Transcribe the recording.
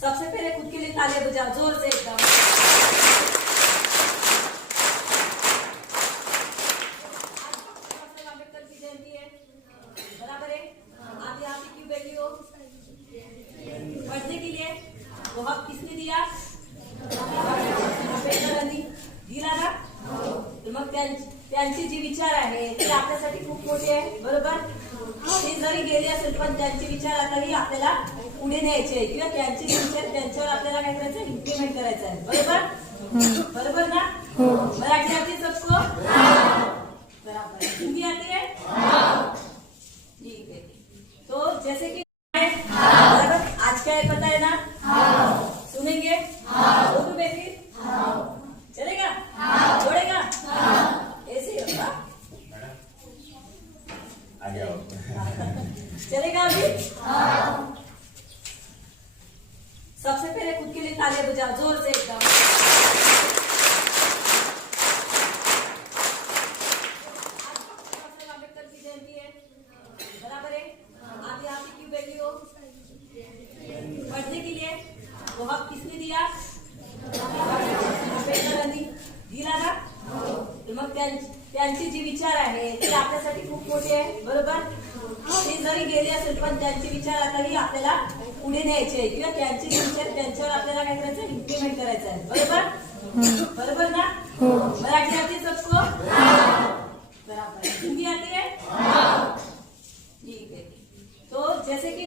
सबसे पहले खुद के लिए तालियां बजाओ जोर से एकदम। अम्बेडकर की जयंती है, बराबर है। आप यहाँ पे क्यों बैठी हो? पढ़ने के लिए। वो हक किसने दिया? आंबेडकरांनी दिला ना। तर मग त्यांचे जे विचार आहे ते आपल्यासाठी खूप मोठे आहे, बरोबर। ते जरी गेले असेल पण त्यांचे विचार आताही आपल्याला पुढे न्यायचे आहे किंवा त्यांचे विचार त्यांच्यावर आपल्याला काय करायचं, इम्प्लिमेंट करायचं आहे, बरोबर। बरोबर ना? मराठी आती है सबको? बराबर। हिंदी आती है? ठीक है। तो जैसे कि बराबर, आज क्या है पता है ना? सुनेंगे? दोनों बेटी चलेगा? जोड़ेगा? ऐसे ही होगा। आगे आओ। चलेगा अभी? सबसे पहले खुद के लिए तालियां बजाओ जोर से एकदम। अम्बेडकर की जयंती है, बराबर है। आप यहाँ पे क्यों बैठी हो? पढ़ने के लिए। वो हक किसने दिया? आंबेडकरांनी दिला ना। तर मग त्यांचे जे विचार आहे ते आपल्यासाठी खूप मोठे आहे, बरोबर। ते जरी गेले असेल पण त्यांचे विचार आताही आपल्याला पुढे न्यायचे आहे किंवा त्यांचे विचार त्यांच्यावर आपल्याला काय करायचं, इम्प्लिमेंट करायचं आहे, बरोबर। बरोबर ना? मराठी आती है सबको? बराबर। हिंदी आती है? ठीक है। तो जैसे कि